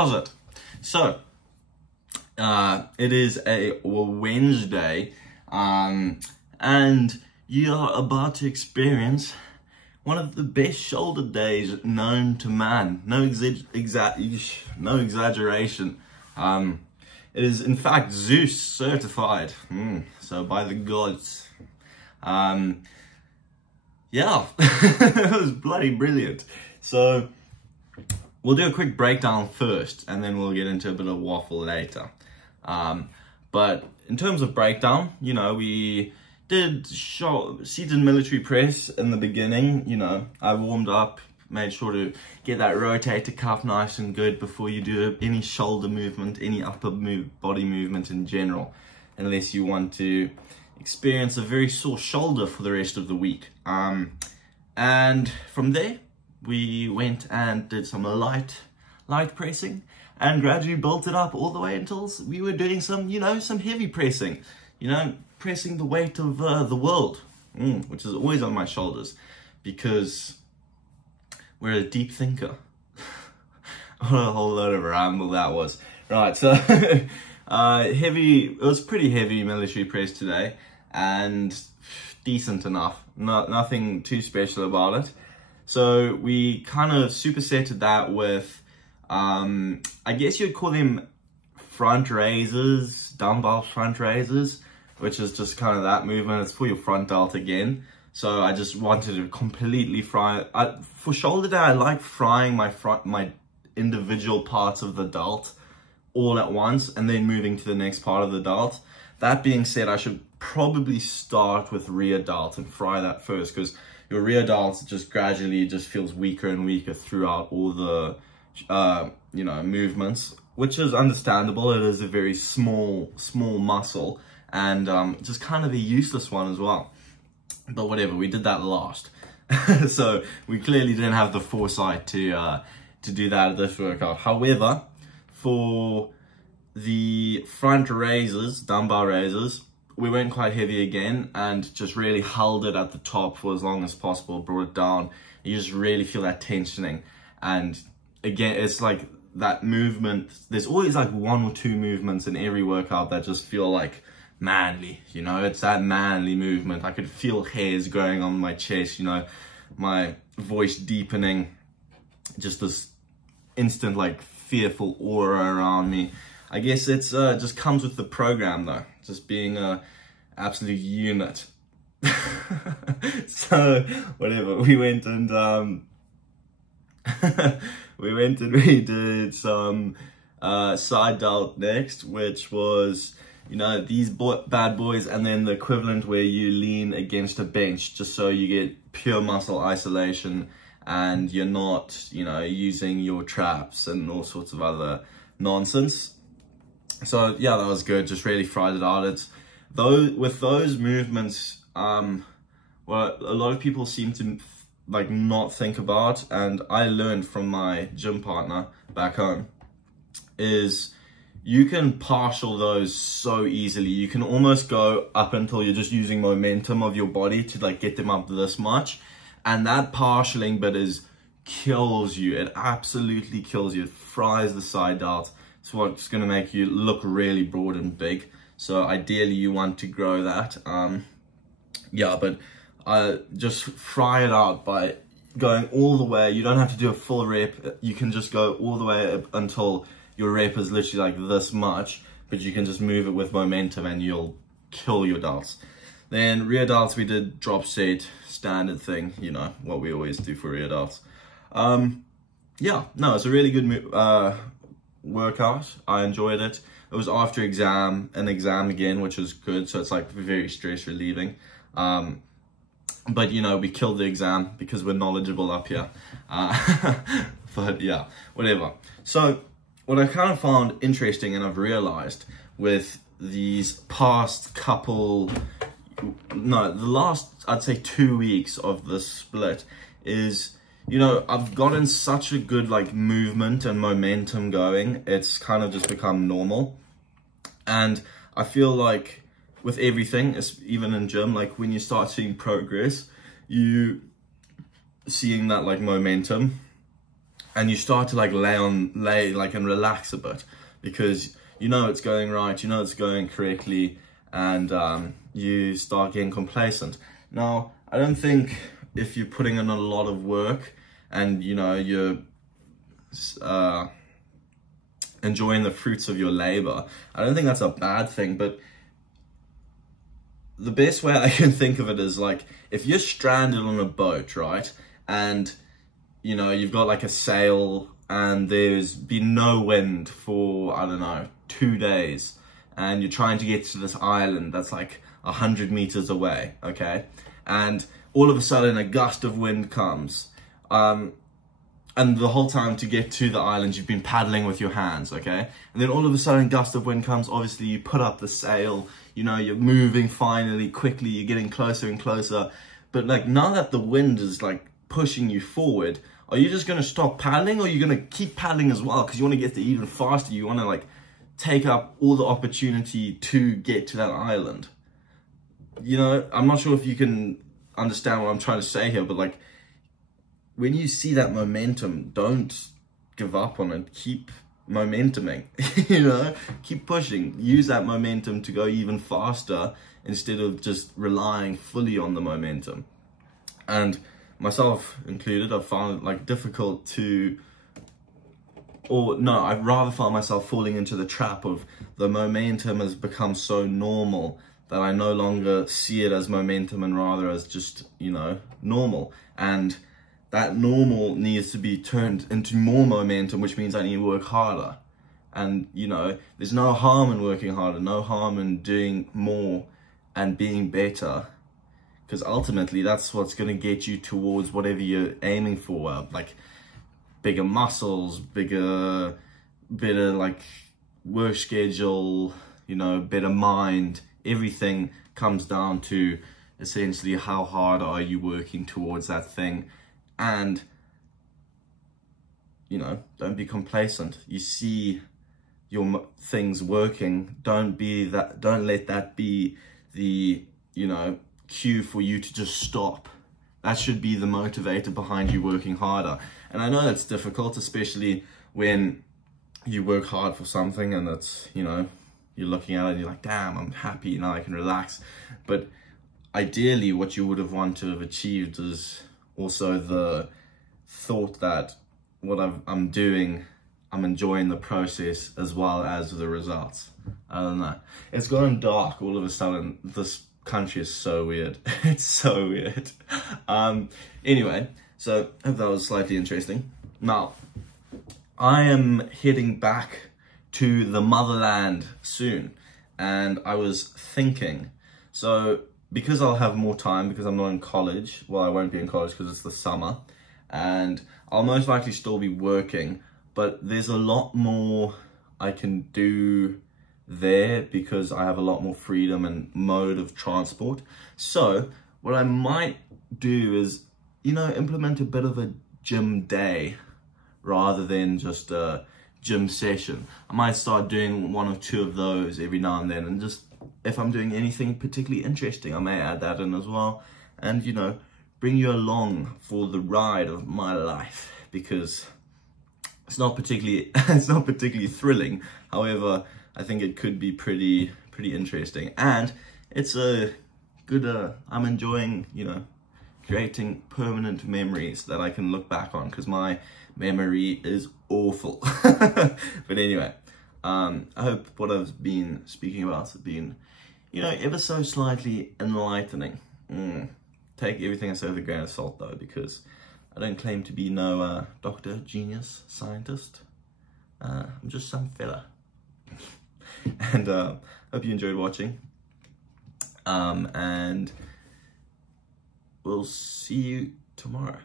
Deposit. So, it is a Wednesday, and you are about to experience one of the best shoulder days known to man. No exaggeration. It is in fact Zeus certified. So by the gods. Yeah, it was bloody brilliant. So we'll do a quick breakdown first, and then we'll get into a bit of waffle later. But in terms of breakdown, you know, we did seated military press in the beginning. You know, I warmed up, made sure to get that rotator cuff nice and good before you do any shoulder movement, any upper body movement in general, unless you want to experience a very sore shoulder for the rest of the week. And from there, we went and did some light pressing and gradually built it up all the way until we were doing some, you know, some heavy pressing, you know, pressing the weight of the world, which is always on my shoulders because we're a deep thinker. What a whole load of ramble that was. Right, so heavy, it was pretty heavy military press today and decent enough, nothing too special about it. So we kind of supersetted that with, I guess you'd call them front raises, dumbbell front raises, which is just kind of that movement. It's for your front delt again. So I just wanted to completely fry. For shoulder day, I like frying my individual parts of the delt all at once and then moving to the next part of the delt. That being said, I should probably start with rear delt and fry that first, because your rear delt just gradually just feels weaker and weaker throughout all the you know, movements, which is understandable. It is a very small muscle, and just kind of a useless one as well. But whatever, we did that last. So we clearly didn't have the foresight to do that at this workout. However, for the front raises, dumbbell raises, we went quite heavy again and just really held it at the top for as long as possible, brought it down. You just really feel that tensioning. And again, it's like that movement. There's always like one or two movements in every workout that just feel like manly, you know, it's that manly movement. I could feel hairs growing on my chest, you know, my voice deepening, just this instant like fearful aura around me. I guess it's just comes with the program though, just being a absolute unit. So whatever, we went and we did some side delt next, which was, you know, these bad boys, and then the equivalent where you lean against a bench just so you get pure muscle isolation and you're not, you know, using your traps and all sorts of other nonsense. So yeah, that was good. Just really fried it out. It's with those movements, what a lot of people seem to like not think about, and I learned from my gym partner back home, is you can partial those so easily. You can almost go up until you're just using momentum of your body to like get them up this much, and that partialing bit kills you. It absolutely kills you. It fries the side out. It's what's going to make you look really broad and big. So ideally you want to grow that. Yeah, but just fry it out by going all the way. You don't have to do a full rep. You can just go all the way up until your rep is literally like this much, but you can just move it with momentum and you'll kill your delts. Then rear delts, we did drop set, standard thing, you know, what we always do for rear delts. Yeah, no, it's a really good workout. I enjoyed it. It was after an exam again, which was good, so it's like very stress relieving. But you know, we killed the exam because we're knowledgeable up here. But yeah, whatever. So what I kind of found interesting, and I've realized with these past couple, no, the last, I'd say 2 weeks of the split is, you know, I've gotten such a good like movement and momentum going. It's kind of just become normal. And I feel like with everything, even in gym, like when you start seeing progress, you seeing that like momentum, and you start to like lay like and relax a bit, because you know it's going right, you know it's going correctly, and you start getting complacent. Now, I don't think if you're putting in a lot of work and you know you're enjoying the fruits of your labor, I don't think that's a bad thing. But the best way I can think of it is like, if you're stranded on a boat, right, and you know you've got like a sail and there's been no wind for, I don't know, 2 days, and you're trying to get to this island that's like 100 meters away, okay, and all of a sudden a gust of wind comes, and the whole time to get to the island you've been paddling with your hands, okay, and then all of a sudden a gust of wind comes. Obviously you put up the sail, you know, you're moving finally, quickly, you're getting closer and closer, but like now that the wind is like pushing you forward, are you just going to stop paddling, or are you going to keep paddling as well because you want to get there even faster? You want to like take up all the opportunity to get to that island. You know, I'm not sure if you can understand what I'm trying to say here, but like when you see that momentum, don't give up on it. Keep momentuming, you know, keep pushing. Use that momentum to go even faster instead of just relying fully on the momentum. And myself included, I've found it like difficult to, or no, I've rather found myself falling into the trap of the momentum has become so normal that I no longer see it as momentum and rather as just, you know, normal. And that normal needs to be turned into more momentum, which means I need to work harder. And, you know, there's no harm in working harder, no harm in doing more and being better, because ultimately that's what's going to get you towards whatever you're aiming for, like bigger muscles, better like work schedule, you know, better mind. Everything comes down to essentially how hard are you working towards that thing. And, you know, don't be complacent. You see your things working, don't let that be the, you know, cue for you to just stop. That should be the motivator behind you working harder. And I know it's difficult, especially when you work hard for something and it's, you know, you're looking at it and you're like, damn, I'm happy, now I can relax. But ideally what you would have wanted to have achieved is also the thought that what I'm doing, I'm enjoying the process as well as the results. I don't know. It's gone dark all of a sudden. This country is so weird. It's so weird. Anyway, so I hope that was slightly interesting. Now, I am heading back to the motherland soon, and I was thinking, so because I'll have more time because I'm not in college, well, I won't be in college because it's the summer, and I'll most likely still be working, but there's a lot more I can do there because I have a lot more freedom and mode of transport. So what I might do is, you know, implement a bit of a gym day rather than just a gym session. I might start doing 1 or 2 of those every now and then, and just if I'm doing anything particularly interesting, I may add that in as well, and, you know, bring you along for the ride of my life, because it's not particularly thrilling. However, I think it could be pretty interesting, and it's a good I'm enjoying, you know, creating permanent memories that I can look back on, because my memory is awful. But anyway, I hope what I've been speaking about has been, you know, ever so slightly enlightening. Take everything I say with a grain of salt though, because I don't claim to be no doctor, genius, scientist. I'm just some fella. And hope you enjoyed watching. And we'll see you tomorrow.